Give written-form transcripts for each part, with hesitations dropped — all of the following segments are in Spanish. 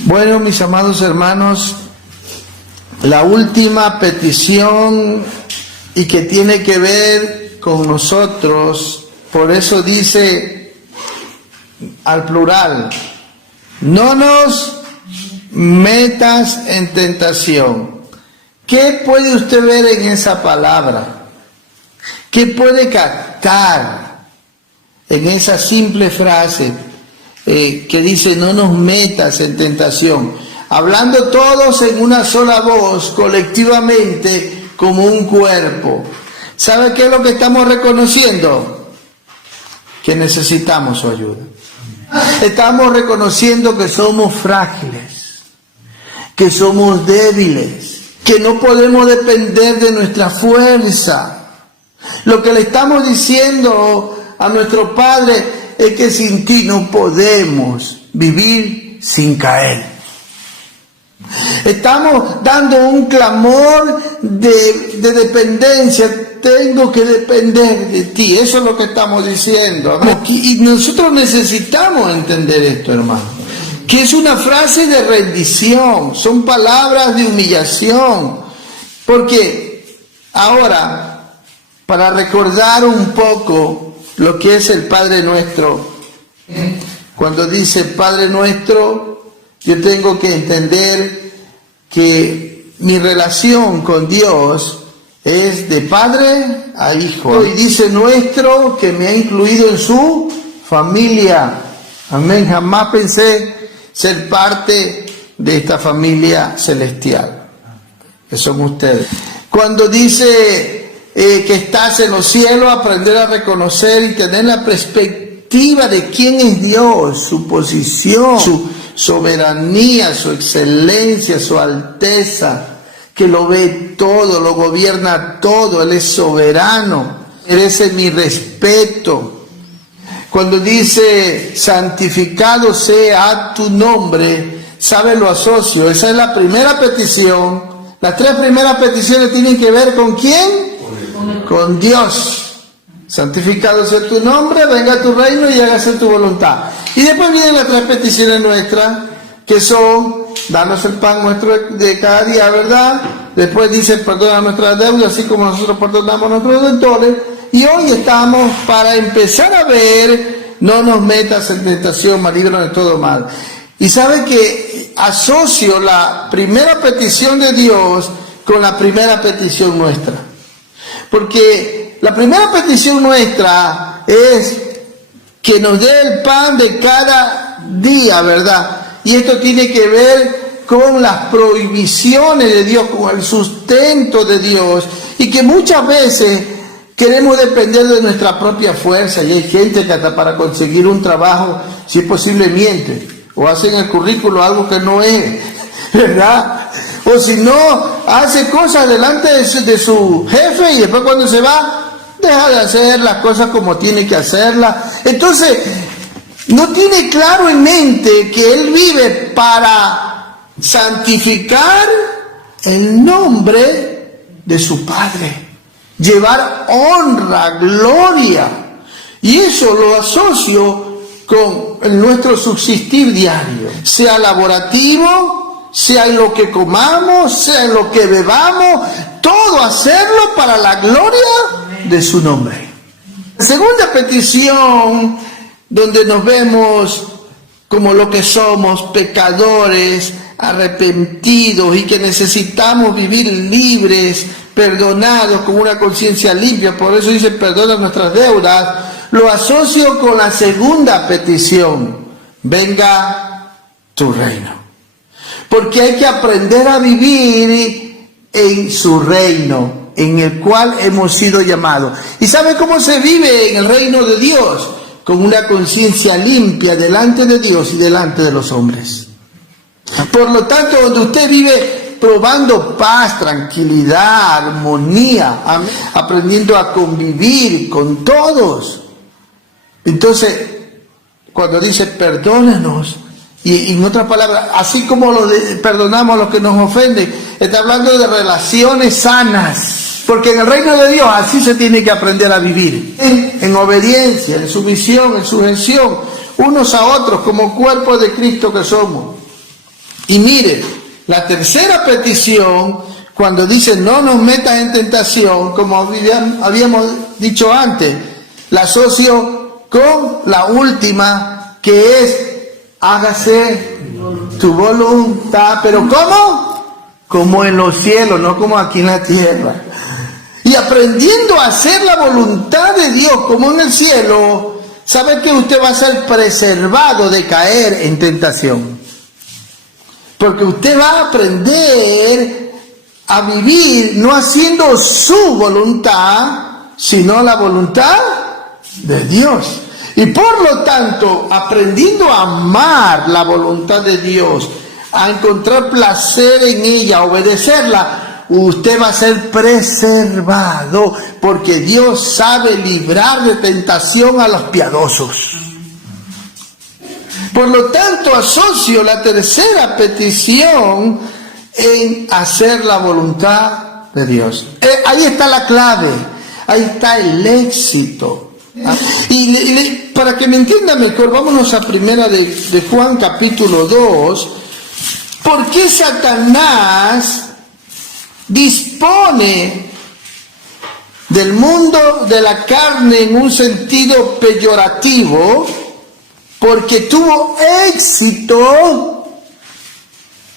Bueno, mis amados hermanos, la última petición y que tiene que ver con nosotros, por eso dice al plural, no nos metas en tentación. ¿Qué puede usted ver en esa palabra? ¿Qué puede captar en esa simple frase que dice no nos metas en tentación? Hablando todos en una sola voz, colectivamente, como un cuerpo. ¿Sabe qué es lo que estamos reconociendo? Que necesitamos su ayuda. Estamos reconociendo que somos frágiles, que somos débiles, que no podemos depender de nuestra fuerza. Lo que le estamos diciendo a nuestro Padre es que sin ti no podemos vivir sin caer. Estamos dando un clamor de dependencia. Tengo que depender de ti. Eso es lo que estamos diciendo. Y nosotros necesitamos entender esto, hermano. Que es una frase de rendición. Son palabras de humillación. Porque ahora, para recordar un poco lo que es el Padre Nuestro, cuando dice Padre Nuestro, yo tengo que entender que mi relación con Dios es de padre a hijo. Y dice nuestro, que me ha incluido en su familia. Amén. Jamás pensé ser parte de esta familia celestial, que son ustedes. Cuando dice que estás en los cielos, aprender a reconocer y tener la perspectiva de quién es Dios, su posición, su soberanía, su excelencia, su alteza, que lo ve todo, lo gobierna todo, Él es soberano, merece mi respeto. Cuando dice santificado sea tu nombre, ¿sabe? Lo asocio, esa es la primera petición. Las tres primeras peticiones tienen que ver ¿con quién? Con Dios. Santificado sea tu nombre, venga tu reino y hágase tu voluntad. Y después vienen las tres peticiones nuestras, que son, danos el pan nuestro de cada día, ¿verdad? Después dice, perdona nuestras deudas, así como nosotros perdonamos a nuestros deudores. Y hoy estamos para empezar a ver, no nos metas en tentación, malíbranos de todo mal. Y sabe que asocio la primera petición de Dios con la primera petición nuestra. Porque la primera petición nuestra es que nos dé el pan de cada día, ¿verdad? Y esto tiene que ver con las prohibiciones de Dios, con el sustento de Dios, y que muchas veces queremos depender de nuestra propia fuerza, y hay gente que hasta para conseguir un trabajo, si es posible, miente, o hace en el currículo algo que no es, ¿verdad? O si no, hace cosas delante de su jefe y después cuando se va, deja de hacer las cosas como tiene que hacerlas. Entonces, no tiene claro en mente que él vive para santificar el nombre de su Padre, llevar honra, gloria, y eso lo asocio con nuestro subsistir diario, sea laborativo, sea en lo que comamos, sea en lo que bebamos, todo hacerlo para la gloria de su nombre. La segunda petición, donde nos vemos como lo que somos, pecadores, arrepentidos y que necesitamos vivir libres, perdonados, con una conciencia limpia, por eso dice perdona nuestras deudas, lo asocio con la segunda petición, venga tu reino. Porque hay que aprender a vivir en su reino, en el cual hemos sido llamados. ¿Y sabe cómo se vive en el reino de Dios? Con una conciencia limpia delante de Dios y delante de los hombres. Por lo tanto, donde usted vive probando paz, tranquilidad, armonía, aprendiendo a convivir con todos. Entonces, cuando dice perdónanos, y en otras palabras, así como perdonamos a los que nos ofenden, está hablando de relaciones sanas. Porque en el reino de Dios así se tiene que aprender a vivir. En obediencia, en sumisión, en sujeción, unos a otros, como cuerpo de Cristo que somos. Y mire, la tercera petición, cuando dice no nos metas en tentación, como habíamos dicho antes, la asocio con la última, que es hágase tu voluntad. ¿Pero cómo? Como en los cielos, no como aquí en la tierra. Y aprendiendo a hacer la voluntad de Dios como en el cielo, sabe que usted va a ser preservado de caer en tentación. Porque usted va a aprender a vivir no haciendo su voluntad, sino la voluntad de Dios. Y por lo tanto, aprendiendo a amar la voluntad de Dios, a encontrar placer en ella, a obedecerla, usted va a ser preservado, porque Dios sabe librar de tentación a los piadosos. Por lo tanto, asocio la tercera petición en hacer la voluntad de Dios. Ahí está la clave, ahí está el éxito. Y para que me entienda mejor, vámonos a primera de Juan capítulo 2. ¿Por qué Satanás dispone del mundo de la carne en un sentido peyorativo? Porque tuvo éxito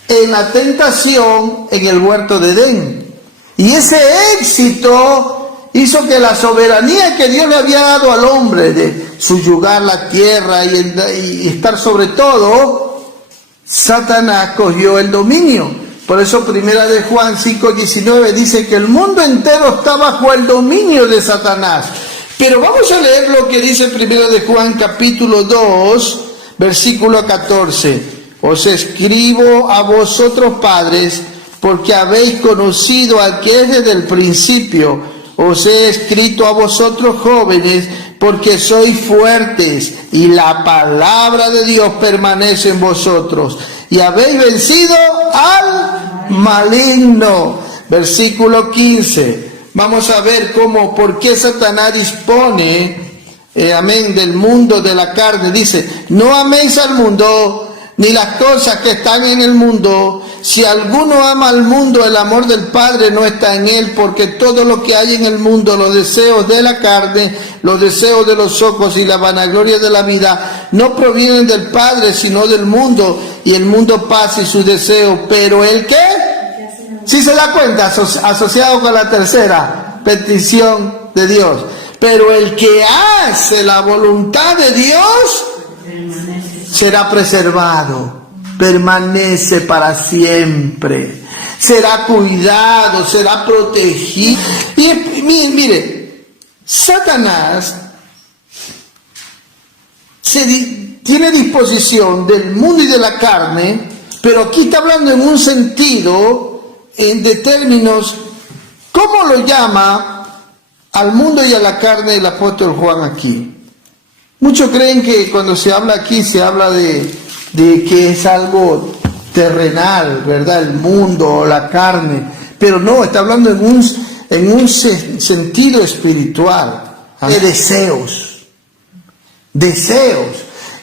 en la tentación en el huerto de Edén. Y ese éxito hizo que la soberanía que Dios le había dado al hombre de subyugar la tierra y estar sobre todo, Satanás cogió el dominio. Por eso primera de Juan 5:19 dice que el mundo entero está bajo el dominio de Satanás. Pero vamos a leer lo que dice primero de Juan capítulo 2, versículo 14. Os escribo a vosotros padres, porque habéis conocido al que es desde el principio. Os he escrito a vosotros jóvenes, porque sois fuertes, y la palabra de Dios permanece en vosotros, y habéis vencido al maligno. Versículo 15. Vamos a ver por qué Satanás dispone, amén, del mundo de la carne. Dice, no améis al mundo, ni las cosas que están en el mundo. Si alguno ama al mundo, el amor del Padre no está en él, porque todo lo que hay en el mundo, los deseos de la carne, los deseos de los ojos y la vanagloria de la vida, no provienen del Padre, sino del mundo, y el mundo pasa y sus deseos. Pero el que, si se da cuenta, asociado con la tercera petición de Dios, pero el que hace la voluntad de Dios será preservado, permanece para siempre, será cuidado, será protegido. Y mire, Satanás tiene disposición del mundo y de la carne, pero aquí está hablando en un sentido, de términos, ¿cómo lo llama al mundo y a la carne el apóstol Juan aquí? Muchos creen que cuando se habla aquí se habla de que es algo terrenal, ¿verdad? El mundo o la carne, pero no, está hablando en un sentido espiritual, de deseos,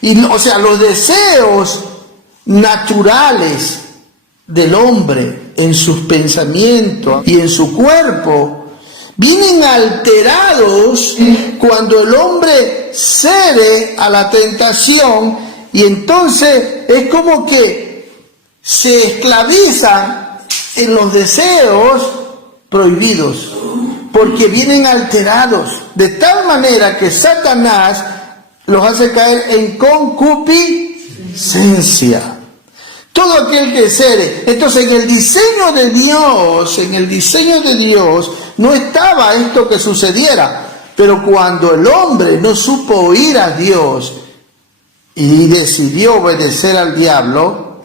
y o sea, los deseos naturales del hombre en sus pensamientos y en su cuerpo vienen alterados cuando el hombre cede a la tentación, y entonces es como que se esclavizan en los deseos prohibidos, porque vienen alterados de tal manera que Satanás los hace caer en concupiscencia. Todo aquel que cede. Entonces en el diseño de Dios no estaba esto que sucediera, pero cuando el hombre no supo oír a Dios y decidió obedecer al diablo,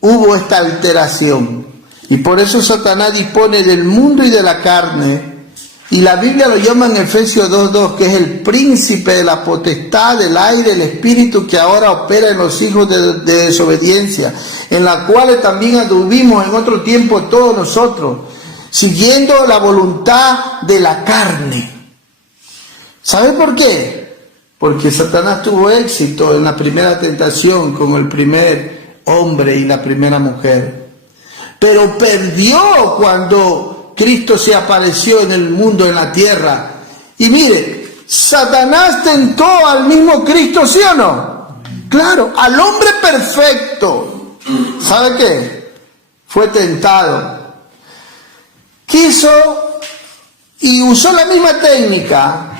hubo esta alteración. Y por eso Satanás dispone del mundo y de la carne, y la Biblia lo llama en Efesios 2:2, que es el príncipe de la potestad del aire, el espíritu que ahora opera en los hijos de desobediencia, en la cual también anduvimos en otro tiempo todos nosotros, siguiendo la voluntad de la carne. ¿Sabe por qué? Porque Satanás tuvo éxito en la primera tentación con el primer hombre y la primera mujer, pero perdió cuando Cristo se apareció en el mundo, en la tierra. Y mire, Satanás tentó al mismo Cristo, ¿sí o no? Claro, al hombre perfecto. ¿Sabe qué? Fue tentado. Quiso y usó la misma técnica.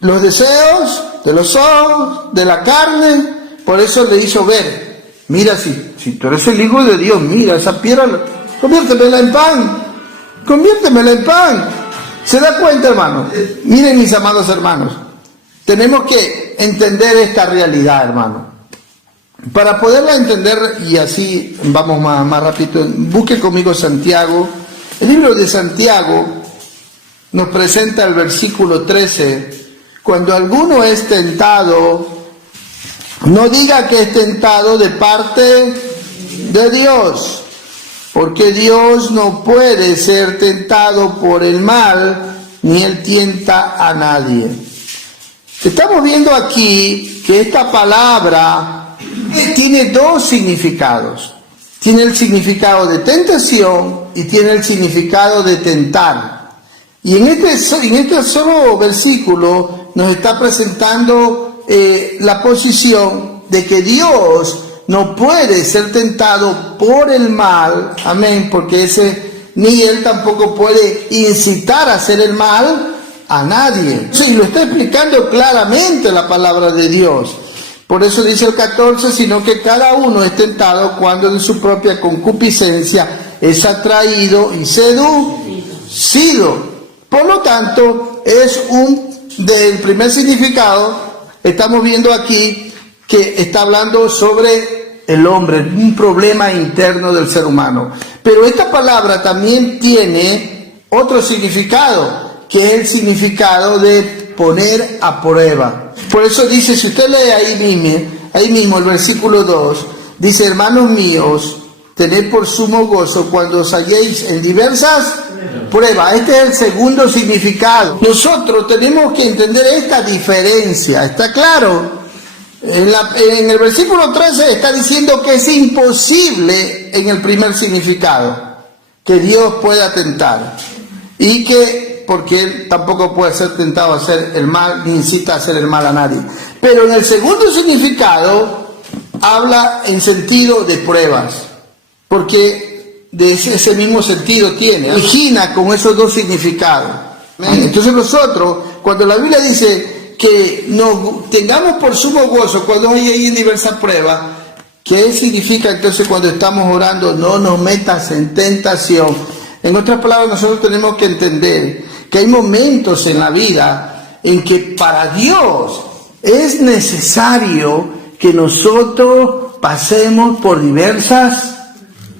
Los deseos de los ojos, de la carne, por eso le hizo ver. Mira, si tú eres el Hijo de Dios, mira esa piedra, conviértemela en pan. Conviértemela en pan. ¿Se da cuenta, hermano? Miren, mis amados hermanos, tenemos que entender esta realidad, hermano. Para poderla entender, y así vamos más rápido, busque conmigo Santiago. El libro de Santiago nos presenta el versículo 13. Cuando alguno es tentado, no diga que es tentado de parte de Dios, porque Dios no puede ser tentado por el mal, ni Él tienta a nadie. Estamos viendo aquí que esta palabra tiene dos significados. Tiene el significado de tentación y tiene el significado de tentar. Y en este solo versículo nos está presentando la posición de que Dios no puede ser tentado por el mal, amén, porque ni Él tampoco puede incitar a hacer el mal a nadie. Sí, lo está explicando claramente la palabra de Dios. Por eso dice el 14, sino que cada uno es tentado cuando de su propia concupiscencia es atraído y seducido. Por lo tanto, del primer significado, estamos viendo aquí que está hablando sobre el hombre, un problema interno del ser humano. Pero esta palabra también tiene otro significado, que es el significado de poner a prueba. Por eso dice, si usted lee ahí mismo el versículo 2, dice, hermanos míos, tened por sumo gozo cuando os halléis en diversas pruebas. Este es el segundo significado. Nosotros tenemos que entender esta diferencia, ¿está claro? En el versículo 13 está diciendo que es imposible en el primer significado que Dios pueda tentar, y que porque Él tampoco puede ser tentado a hacer el mal ni incita a hacer el mal a nadie. Pero en el segundo significado habla en sentido de pruebas, porque de ese mismo sentido tiene, origina con esos dos significados. Entonces nosotros, cuando la Biblia dice que nos tengamos por sumo gozo cuando hay diversas pruebas, ¿qué significa entonces cuando estamos orando? No nos metas en tentación. En otras palabras, nosotros tenemos que entender que hay momentos en la vida en que para Dios es necesario que nosotros pasemos por diversas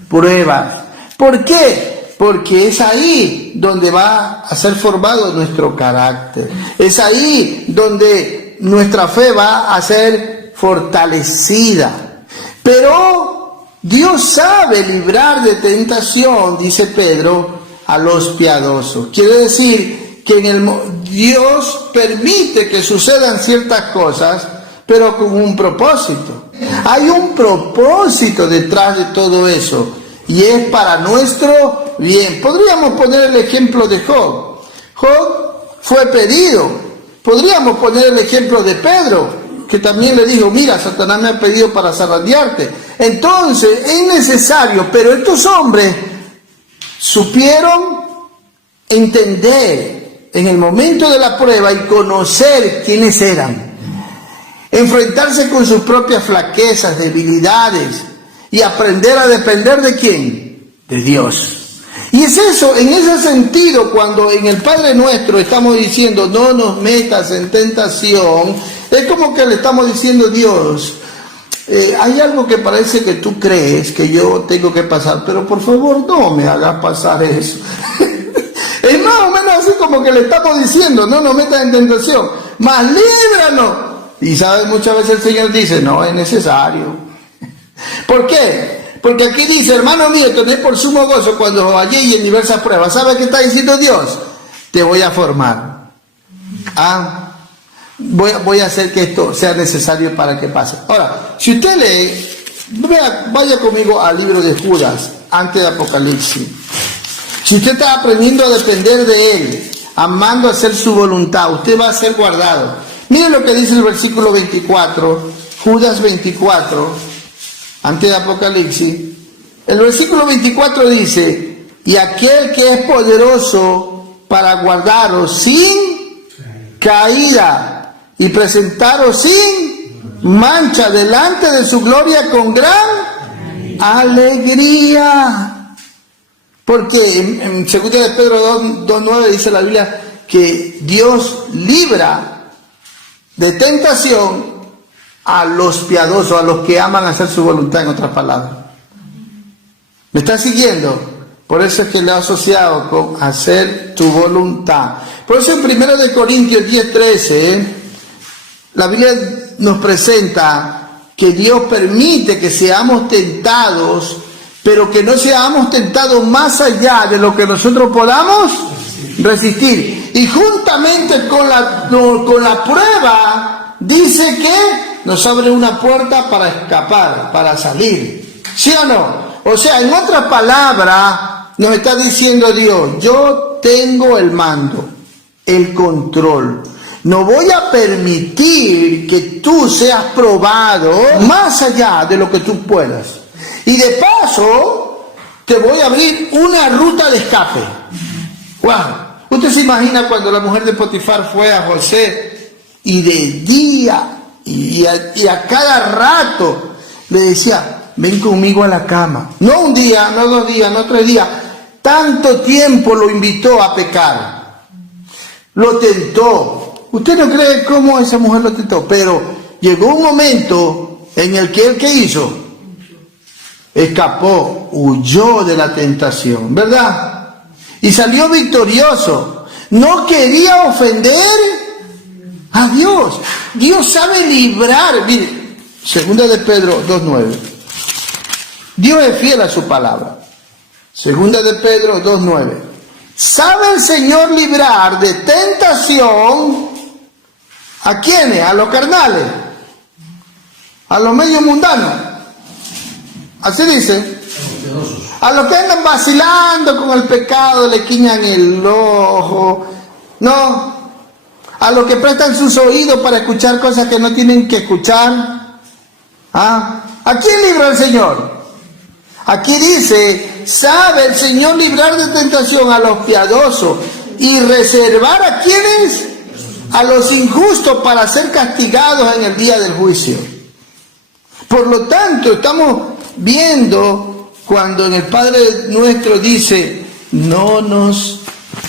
pruebas. ¿Por qué? Porque es ahí donde va a ser formado nuestro carácter. Es ahí donde nuestra fe va a ser fortalecida. Pero Dios sabe librar de tentación, dice Pedro, a los piadosos. Quiere decir que Dios permite que sucedan ciertas cosas, pero con un propósito. Hay un propósito detrás de todo eso, y es para nuestro bien. Podríamos poner el ejemplo de Job. Job fue pedido. Podríamos poner el ejemplo de Pedro, que también le dijo, mira, Satanás me ha pedido para zarandearte. Entonces, es necesario, pero estos hombres supieron entender en el momento de la prueba y conocer quiénes eran. Enfrentarse con sus propias flaquezas, debilidades, y aprender a depender ¿de quién? De Dios. Y es eso, en ese sentido, cuando en el Padre Nuestro estamos diciendo, no nos metas en tentación, es como que le estamos diciendo, Dios, hay algo que parece que tú crees que yo tengo que pasar, pero por favor no me hagas pasar eso. Es más o menos así como que le estamos diciendo, no nos metas en tentación, mas líbranos. Y sabes, muchas veces el Señor dice, no es necesario. ¿Por qué? Porque aquí dice, hermano mío, tened por sumo gozo cuando halléis en diversas pruebas. ¿Sabe qué está diciendo Dios? Te voy a formar. Voy a hacer que esto sea necesario para que pase. Ahora, si usted lee Vaya conmigo al libro de Judas, antes de Apocalipsis. Si usted está aprendiendo a depender de Él, amando a hacer su voluntad, usted va a ser guardado. Mire lo que dice el versículo 24, Judas 24, antes de Apocalipsis. El versículo 24 dice: y aquel que es poderoso para guardaros sin caída y presentaros sin mancha delante de su gloria con gran alegría. Porque en 2 de Pedro 2:9 dice la Biblia que Dios libra de tentación a los piadosos, a los que aman hacer su voluntad, en otras palabras. ¿Me está siguiendo? Por eso es que le he asociado con hacer tu voluntad. Por eso en 1 Corintios 10:13, la Biblia nos presenta que Dios permite que seamos tentados, pero que no seamos tentados más allá de lo que nosotros podamos resistir. Y juntamente con la prueba, dice que nos abre una puerta para escapar, para salir. ¿Sí o no? O sea, en otras palabras, nos está diciendo Dios: yo tengo el mando, el control. No voy a permitir que tú seas probado más allá de lo que tú puedas. Y de paso, te voy a abrir una ruta de escape. ¡Wow! Usted se imagina cuando la mujer de Potifar fue a José y de día y a cada rato le decía: ven conmigo a la cama. No un día, no 2 días, no 3 días. Tanto tiempo lo invitó a pecar. Lo tentó. Usted no cree cómo esa mujer lo tentó, pero llegó un momento en el que él, ¿qué hizo? Escapó, huyó de la tentación, ¿verdad? Y salió victorioso. No quería ofender a Dios. Dios sabe librar. Mire, 2 de Pedro 2:9. Dios es fiel a su palabra. 2 de Pedro 2:9. ¿Sabe el Señor librar de tentación a quiénes? A los carnales, a los medio mundanos. Así dice. A los que andan vacilando con el pecado, le quiñan el ojo. No. A los que prestan sus oídos para escuchar cosas que no tienen que escuchar. ¿Ah? ¿A quién libra el Señor? Aquí dice: sabe el Señor librar de tentación a los piadosos y reservar a quienes, a los injustos, para ser castigados en el día del juicio. Por lo tanto, estamos viendo cuando en el Padre Nuestro dice: no nos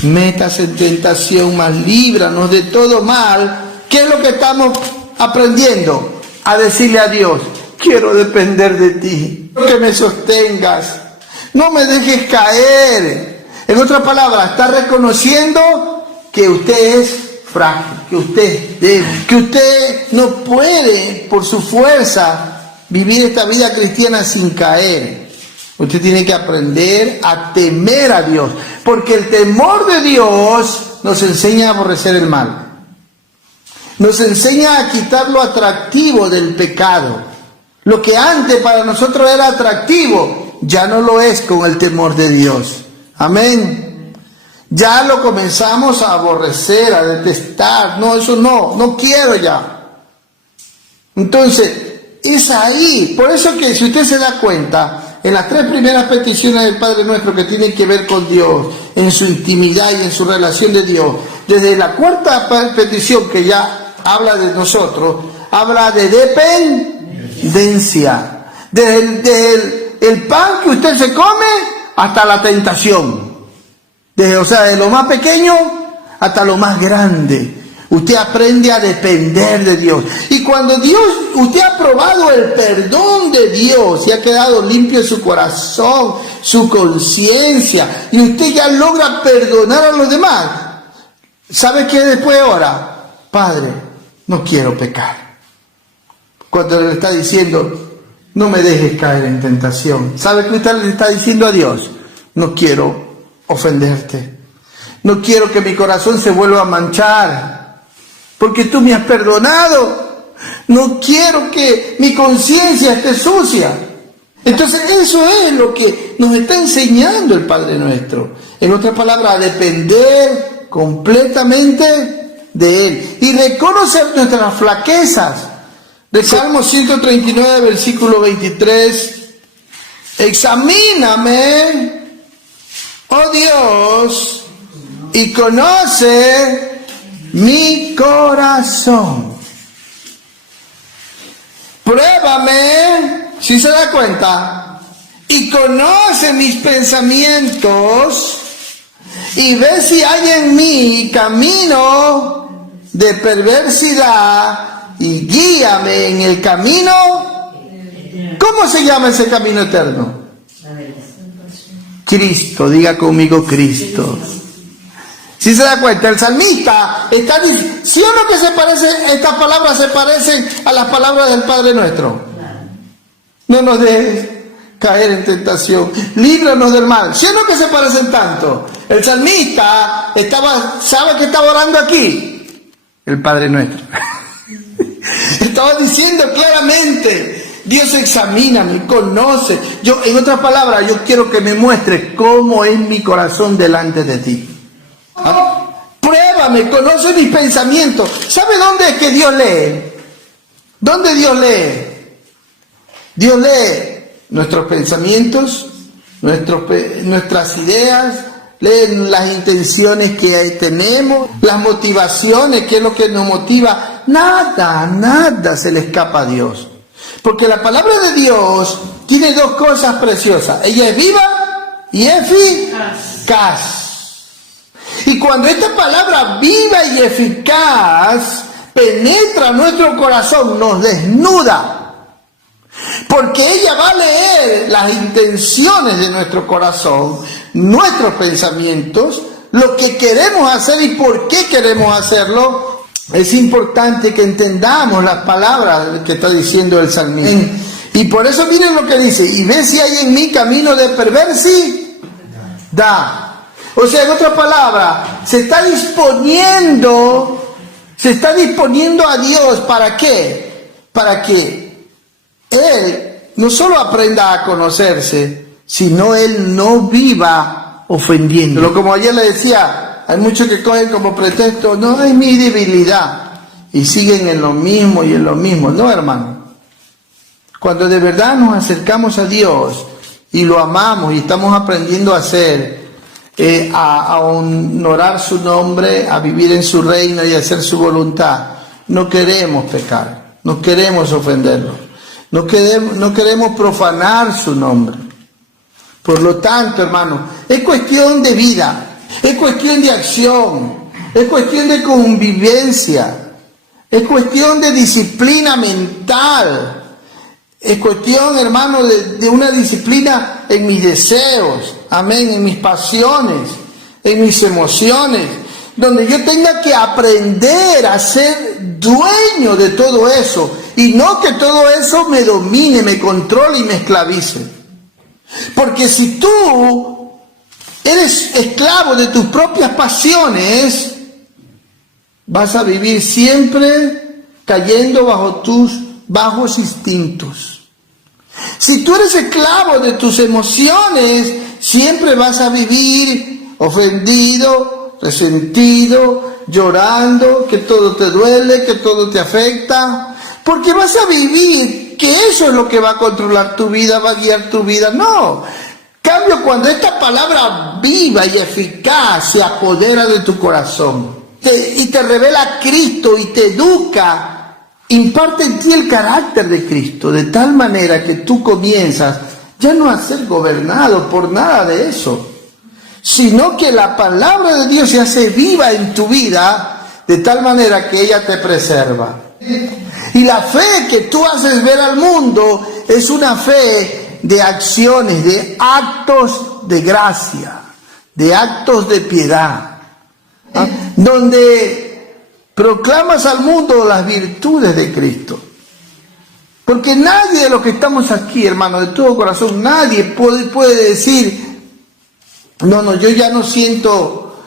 metas en tentación, mas líbranos de todo mal. ¿Qué es lo que estamos aprendiendo? A decirle a Dios: quiero depender de ti, que me sostengas, no me dejes caer. En otras palabras, está reconociendo que usted es frágil, que usted es débil, que usted no puede por su fuerza vivir esta vida cristiana sin caer. Usted tiene que aprender a temer a Dios, porque el temor de Dios nos enseña a aborrecer el mal. Nos enseña a quitar lo atractivo del pecado. Lo que antes para nosotros era atractivo, ya no lo es con el temor de Dios. Amén. Ya lo comenzamos a aborrecer, a detestar. No, eso no quiero ya. Entonces, es ahí. Por eso que si usted se da cuenta, en las 3 primeras peticiones del Padre Nuestro que tienen que ver con Dios, en su intimidad y en su relación de Dios, desde la 4ª petición, que ya habla de nosotros, habla de dependencia. Desde el pan que usted se come hasta la tentación. O sea, de lo más pequeño hasta lo más grande. Usted aprende a depender de Dios. Y cuando usted ha probado el perdón de Dios y ha quedado limpio su corazón, su conciencia, y usted ya logra perdonar a los demás, ¿sabe qué después ora? Padre, no quiero pecar. Cuando le está diciendo: no me dejes caer en tentación. ¿Sabe qué usted le está diciendo a Dios? No quiero ofenderte. No quiero que mi corazón se vuelva a manchar, porque tú me has perdonado. No quiero que mi conciencia esté sucia. Entonces eso es lo que nos está enseñando el Padre Nuestro. En otras palabras, a depender completamente de Él y reconocer nuestras flaquezas. De Salmo 139, versículo 23, examíname, oh Dios, y conoce mi corazón. Pruébame, si se da cuenta, y conoce mis pensamientos, y ve si hay en mí camino de perversidad, y guíame en el camino. ¿Cómo se llama ese camino eterno? Cristo, diga conmigo Cristo. Si se da cuenta, el salmista está diciendo, ¿sí o no que se parece, estas palabras se parecen a las palabras del Padre Nuestro? No nos dejes caer en tentación, líbranos del mal. ¿Sí o no que se parecen tanto? El salmista ¿sabe qué estaba orando aquí? El Padre Nuestro. Estaba diciendo claramente, Dios examíname, conoce. En otras palabras, yo quiero que me muestres cómo es mi corazón delante de ti. ¿Ah? Pruébame, conoce mis pensamientos. ¿Sabe dónde es que Dios lee? ¿Dónde Dios lee? Dios lee nuestros pensamientos, nuestras ideas, lee las intenciones que tenemos, las motivaciones, qué es lo que nos motiva. Nada se le escapa a Dios. Porque la palabra de Dios tiene dos cosas preciosas. Ella es viva y eficaz. Y cuando esta palabra viva y eficaz penetra nuestro corazón, nos desnuda. Porque ella va a leer las intenciones de nuestro corazón, nuestros pensamientos, lo que queremos hacer y por qué queremos hacerlo. Es importante que entendamos las palabras que está diciendo el salmista. Y por eso miren lo que dice, y ve si hay en mí camino de perversidad. O sea, en otras palabras, se está disponiendo a Dios, ¿para qué? Para que Él no solo aprenda a conocerse, sino Él no viva ofendiendo. Pero como ayer le decía, hay muchos que cogen como pretexto, no es mi debilidad, y siguen en lo mismo y en lo mismo. No, hermano. Cuando de verdad nos acercamos a Dios y lo amamos y estamos aprendiendo a hacer, a honorar su nombre, a vivir en su reino y a hacer su voluntad, no queremos pecar, no queremos ofenderlo, no queremos profanar su nombre. Por lo tanto, hermano, es cuestión de vida. Es cuestión de acción, es cuestión de convivencia, es cuestión de disciplina mental, es cuestión, hermano, de una disciplina en mis deseos, amén, en mis pasiones, en mis emociones, donde yo tenga que aprender a ser dueño de todo eso y no que todo eso me domine, me controle y me esclavice. Porque si tú eres esclavo de tus propias pasiones, vas a vivir siempre cayendo bajo tus bajos instintos. Si tú eres esclavo de tus emociones, siempre vas a vivir ofendido, resentido, llorando, que todo te duele, que todo te afecta, porque vas a vivir que eso es lo que va a controlar tu vida, va a guiar tu vida. No. Cambio, cuando esta palabra viva y eficaz se apodera de tu corazón y te revela a Cristo y te educa, imparte en ti el carácter de Cristo, de tal manera que tú comienzas ya no a ser gobernado por nada de eso, sino que la palabra de Dios se hace viva en tu vida de tal manera que ella te preserva. Y la fe que tú haces ver al mundo es una fe de acciones, de actos de gracia, de actos de piedad, donde proclamas al mundo las virtudes de Cristo. Porque nadie de los que estamos aquí, hermano, de todo corazón, nadie puede decir, no, yo ya no siento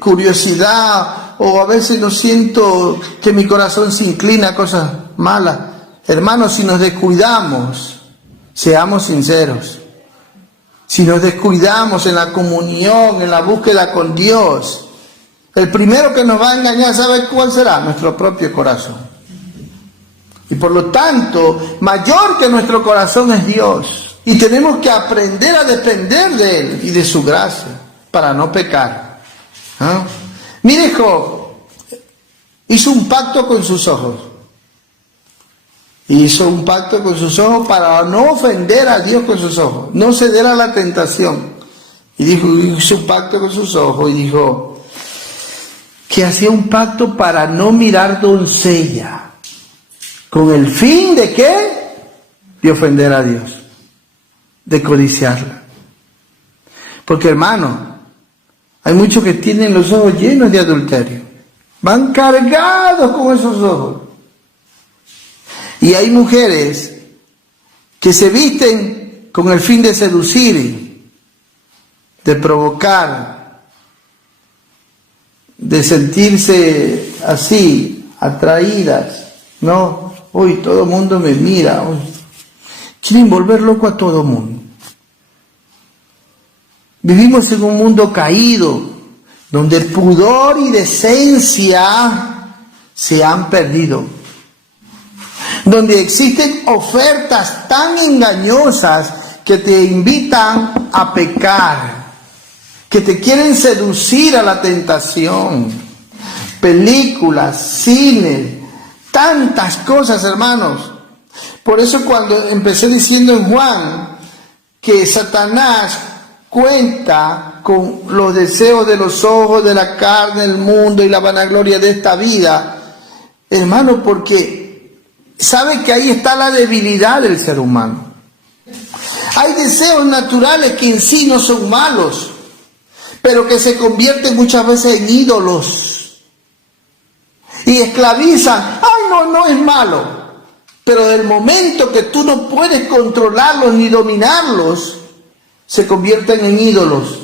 curiosidad, o a veces no siento que mi corazón se inclina a cosas malas. Hermano, si nos descuidamos, Seamos sinceros. Si nos descuidamos en la comunión, en la búsqueda con Dios, el primero que nos va a engañar, ¿sabe cuál será? Nuestro propio corazón. Y por lo tanto, mayor que nuestro corazón es Dios. Y tenemos que aprender a depender de Él y de su gracia para no pecar. ¿Ah? Mire, Job hizo un pacto con sus ojos. Hizo un pacto con sus ojos para no ofender a Dios con sus ojos, no ceder a la tentación. Y hizo un pacto con sus ojos y dijo que hacía un pacto para no mirar doncella. ¿Con el fin de qué? De ofender a Dios, de codiciarla. Porque, hermano, hay muchos que tienen los ojos llenos de adulterio. Van cargados con esos ojos. Y hay mujeres que se visten con el fin de seducir, de provocar, de sentirse así, atraídas, ¿no? Hoy todo el mundo me mira. Hoy quieren volver loco a todo el mundo. Vivimos en un mundo caído, donde el pudor y decencia se han perdido. Donde existen ofertas tan engañosas que te invitan a pecar, que te quieren seducir a la tentación. Películas, cine, tantas cosas, hermanos. Por eso cuando empecé diciendo en Juan que Satanás cuenta con los deseos de los ojos, de la carne, el mundo y la vanagloria de esta vida, hermano, porque sabe que ahí está la debilidad del ser humano. Hay deseos naturales que en sí no son malos, pero que se convierten muchas veces en ídolos y esclavizan. ¡Ay, no es malo! Pero del momento que tú no puedes controlarlos ni dominarlos, se convierten en ídolos.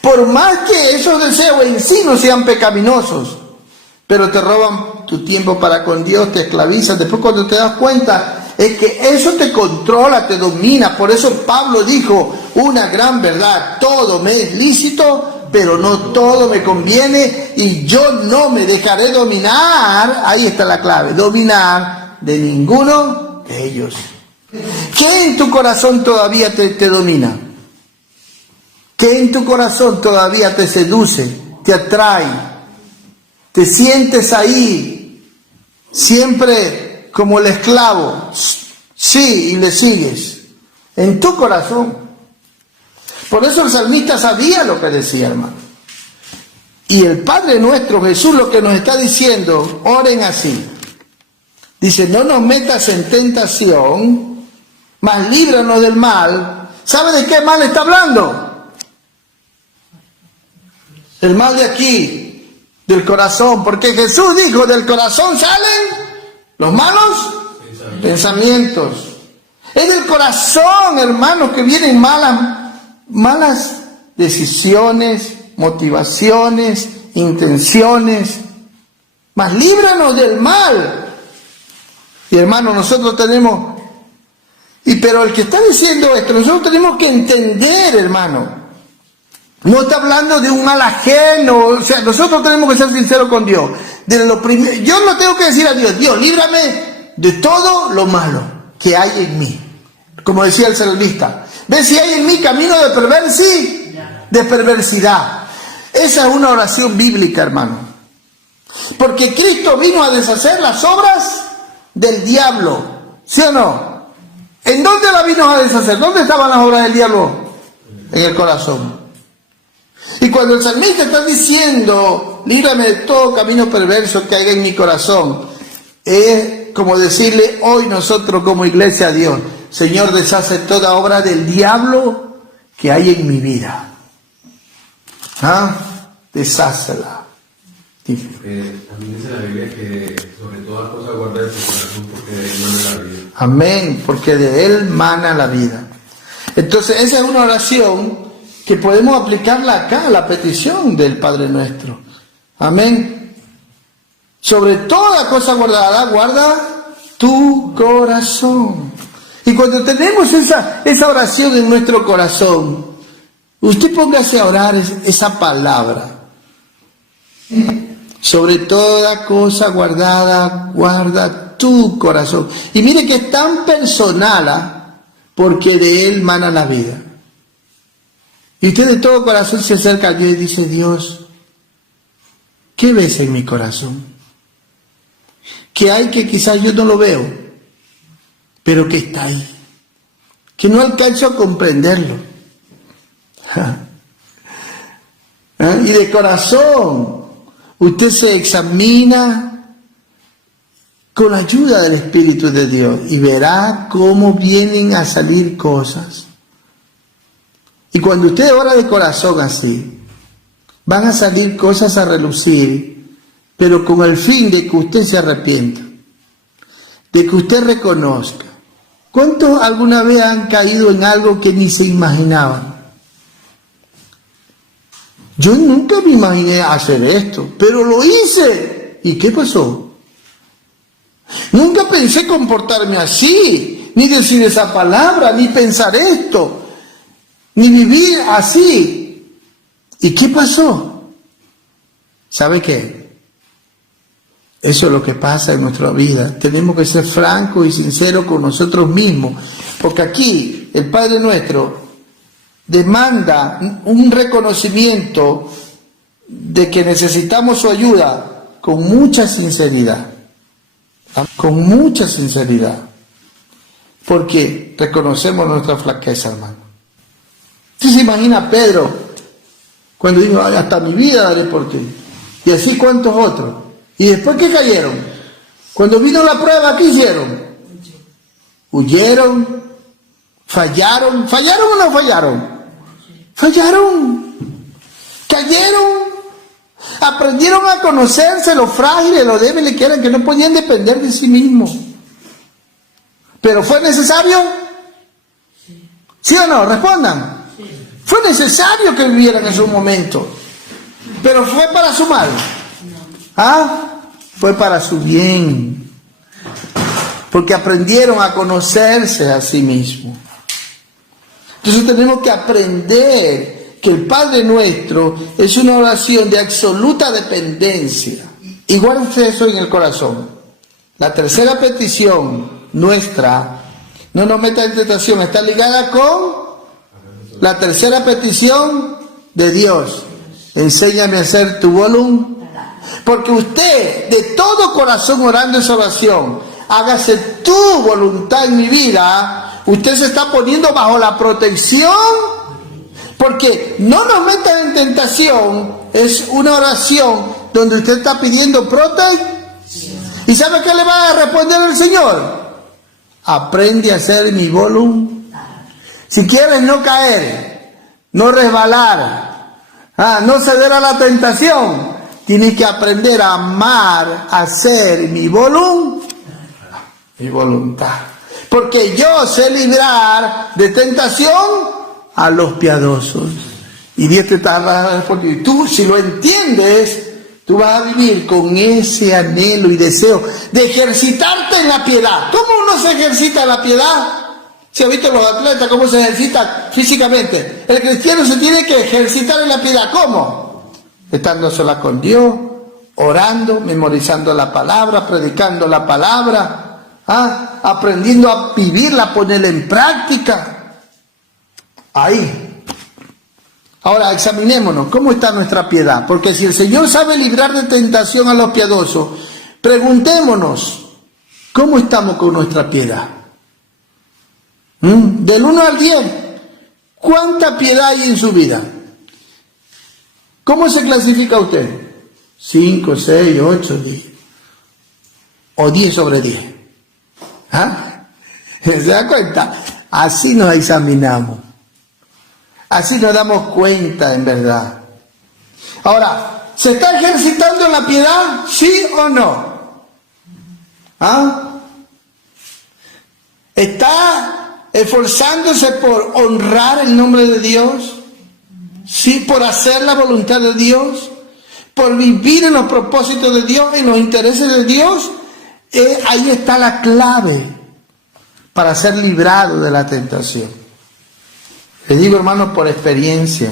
Por más que esos deseos en sí no sean pecaminosos, pero te roban tu tiempo para con Dios, te esclavizan. Después cuando te das cuenta, es que eso te controla, te domina. Por eso Pablo dijo una gran verdad: todo me es lícito, pero no todo me conviene, y yo no me dejaré dominar. Ahí está la clave: dominar de ninguno de ellos. ¿Qué en tu corazón todavía te domina? ¿Qué en tu corazón todavía te seduce, te atrae? Te sientes ahí, siempre como el esclavo, sí, y le sigues, en tu corazón. Por eso el salmista sabía lo que decía, hermano. Y el Padre nuestro, Jesús, lo que nos está diciendo, oren así. Dice, no nos metas en tentación, mas líbranos del mal. ¿Sabe de qué mal está hablando? El mal de aquí, del corazón, porque Jesús dijo, del corazón salen los malos pensamientos. Es del corazón, hermanos, que vienen malas decisiones, motivaciones, intenciones. Mas líbranos del mal. Y hermanos, nosotros tenemos, pero el que está diciendo esto, nosotros tenemos que entender, hermano. No está hablando de un mal ajeno, o sea, nosotros tenemos que ser sinceros con Dios. Yo no tengo que decir a Dios, Dios, líbrame de todo lo malo que hay en mí. Como decía el salmista, ve si hay en mí camino de perversidad. Esa es una oración bíblica, hermano. Porque Cristo vino a deshacer las obras del diablo, ¿sí o no? ¿En dónde la vino a deshacer? ¿Dónde estaban las obras del diablo? En el corazón. Y cuando el salmista está diciendo, líbrame de todo camino perverso que haya en mi corazón, es como decirle hoy nosotros como iglesia a Dios, Señor, deshace toda obra del diablo que hay en mi vida. ¿Ah? Deshácela. También dice la Biblia que sobre toda cosa guarda de tu corazón, porque de él mana la vida. Amén, porque de él mana la vida. Entonces esa es una oración que podemos aplicarla acá, a la petición del Padre Nuestro. Amén. Sobre toda cosa guardada, guarda tu corazón. Y cuando tenemos esa oración en nuestro corazón, usted póngase a orar esa palabra. Sobre toda cosa guardada, guarda tu corazón. Y mire que es tan personal, porque de él mana la vida. Y usted de todo corazón se acerca a Dios y dice: Dios, ¿qué ves en mi corazón? Que hay que quizás yo no lo veo, pero que está ahí, que no alcanzo a comprenderlo. Y de corazón usted se examina con la ayuda del Espíritu de Dios y verá cómo vienen a salir cosas. Y cuando usted ora de corazón así, van a salir cosas a relucir, pero con el fin de que usted se arrepienta, de que usted reconozca. ¿Cuántos alguna vez han caído en algo que ni se imaginaban? Yo nunca me imaginé hacer esto, pero lo hice. ¿Y qué pasó? Nunca pensé comportarme así, ni decir esa palabra, ni pensar esto, ni vivir así. ¿Y qué pasó? ¿Sabe qué? Eso es lo que pasa en nuestra vida. Tenemos que ser francos y sinceros con nosotros mismos, porque aquí el Padre Nuestro demanda un reconocimiento de que necesitamos su ayuda con mucha sinceridad. Con mucha sinceridad. Porque reconocemos nuestra flaqueza, hermano. ¿Usted se imagina a Pedro cuando dijo: hasta mi vida daré por ti? Y así cuántos otros. ¿Y después qué cayeron? Cuando vino la prueba, ¿qué hicieron? ¿Huyeron? ¿Fallaron? ¿Fallaron o no fallaron? Fallaron. ¿Cayeron? Aprendieron a conocerse lo frágiles, lo débiles que eran, que no podían depender de sí mismos. ¿Pero fue necesario? ¿Sí o no? Respondan. Fue necesario que vivieran en su momento. ¿Pero fue para su mal? ¿Ah? Fue para su bien. Porque aprendieron a conocerse a sí mismos. Entonces tenemos que aprender que el Padre Nuestro es una oración de absoluta dependencia. Y guárdense eso en el corazón. La tercera petición nuestra, no nos meta en tentación, está ligada con la tercera petición de Dios: enséñame a hacer tu voluntad. Porque usted, de todo corazón orando esa oración, hágase tu voluntad en mi vida, usted se está poniendo bajo la protección, porque no nos metan en tentación, es una oración donde usted está pidiendo protección. ¿Y sabe qué le va a responder el Señor? Aprende a hacer mi voluntad. Si quieres no caer, no resbalar, no ceder a la tentación, tienes que aprender a amar, a hacer mi voluntad. Porque yo sé librar de tentación a los piadosos. Y Dios te está respondiendo. Y tú, si lo entiendes, tú vas a vivir con ese anhelo y deseo de ejercitarte en la piedad. ¿Cómo uno se ejercita en la piedad? ¿Se ha visto los atletas cómo se ejercitan físicamente? El cristiano se tiene que ejercitar en la piedad. ¿Cómo? Estando sola con Dios, orando, memorizando la palabra, predicando la palabra, aprendiendo a vivirla, a ponerla en práctica. Ahí. Ahora examinémonos, ¿cómo está nuestra piedad? Porque si el Señor sabe librar de tentación a los piadosos, preguntémonos, ¿cómo estamos con nuestra piedad? Del 1 al 10, ¿cuánta piedad hay en su vida? ¿Cómo se clasifica usted? 5, 6, 8, 10. O 10 sobre 10. ¿Se da cuenta? Así nos examinamos. Así nos damos cuenta en verdad. Ahora, ¿se está ejercitando en la piedad? ¿Sí o no? ¿Está esforzándose por honrar el nombre de Dios? ¿Sí? ¿Por hacer la voluntad de Dios? ¿Por vivir en los propósitos de Dios, en los intereses de Dios? Ahí está la clave para ser librado de la tentación. Les digo, hermanos, por experiencia.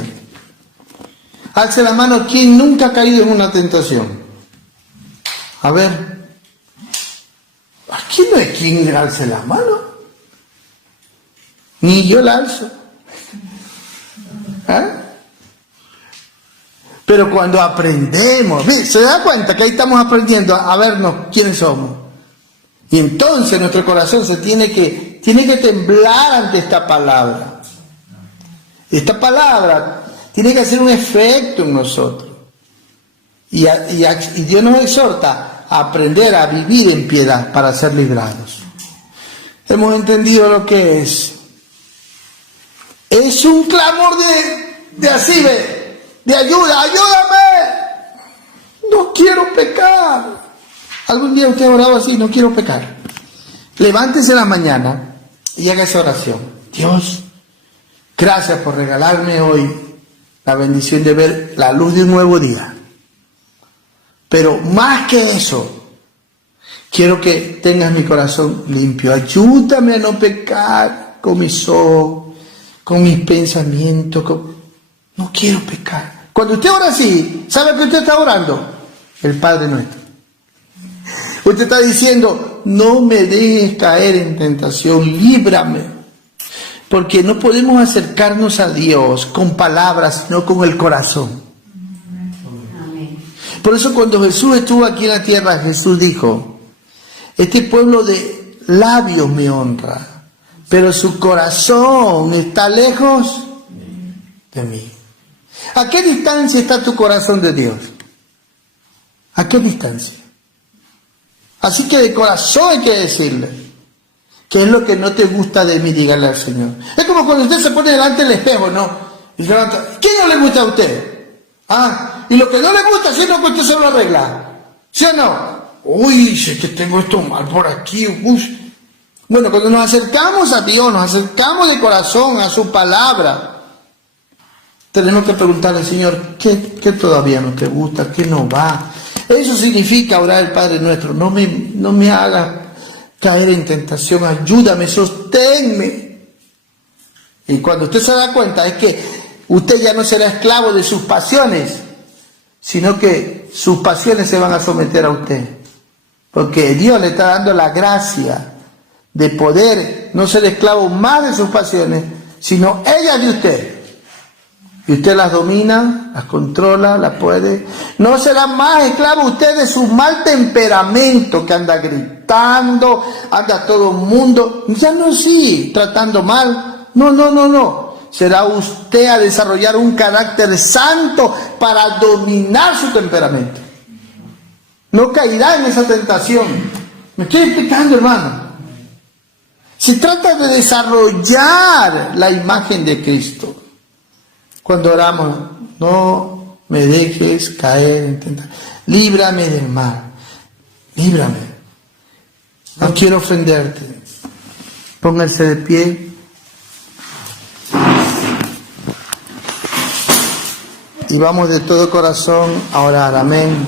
Alce la mano quien nunca ha caído en una tentación. A ver. Aquí no hay quien alce la mano. Ni yo la alzo. ¿Eh? Pero cuando aprendemos, se da cuenta que ahí estamos aprendiendo a vernos quiénes somos. Y entonces nuestro corazón se tiene que temblar ante esta palabra. Esta palabra tiene que hacer un efecto en nosotros. Y Dios nos exhorta a aprender a vivir en piedad para ser librados. Hemos entendido lo que es. Es un clamor de así, de ayuda. ¡Ayúdame! No quiero pecar. Algún día usted ha orado así, no quiero pecar. Levántese en la mañana y haga esa oración. Dios, gracias por regalarme hoy la bendición de ver la luz de un nuevo día. Pero más que eso, quiero que tengas mi corazón limpio. Ayúdame a no pecar con mis ojos, con mis pensamientos. No quiero pecar. Cuando usted ora así, ¿sabe que usted está orando? El Padre Nuestro. Usted está diciendo, no me dejes caer en tentación, líbrame. Porque no podemos acercarnos a Dios con palabras, sino con el corazón. Amén. Por eso cuando Jesús estuvo aquí en la tierra, Jesús dijo, este pueblo de labios me honra, pero su corazón está lejos de mí. ¿A qué distancia está tu corazón de Dios? ¿A qué distancia? Así que de corazón hay que decirle, ¿qué es lo que no te gusta de mí? Dígale al Señor. Es como cuando usted se pone delante del espejo, ¿no? Y se levanta. ¿Qué no le gusta a usted? Y lo que no le gusta, si no, que usted se lo arregla. ¿Sí o no? Uy, si es que tengo esto mal por aquí. Uy. Bueno, cuando nos acercamos a Dios, nos acercamos de corazón a su palabra, tenemos que preguntarle, Señor, ¿qué todavía no te gusta? ¿Qué no va? Eso significa orar al Padre Nuestro. No me hagas caer en tentación, ayúdame, sosténme. Y cuando usted se da cuenta es que usted ya no será esclavo de sus pasiones, sino que sus pasiones se van a someter a usted. Porque Dios le está dando la gracia de poder no ser esclavo más de sus pasiones, sino ellas de usted. Y usted las domina, las controla, las puede. No será más esclavo usted de su mal temperamento que anda gritando, anda todo el mundo. Ya no sí, tratando mal. No. Será usted a desarrollar un carácter santo para dominar su temperamento. No caerá en esa tentación. ¿Me estoy explicando, hermano? Se trata de desarrollar la imagen de Cristo. Cuando oramos, no me dejes caer en tentación. Líbrame del mal. Líbrame. No quiero ofenderte. Pónganse de pie. Y vamos de todo corazón a orar. Amén.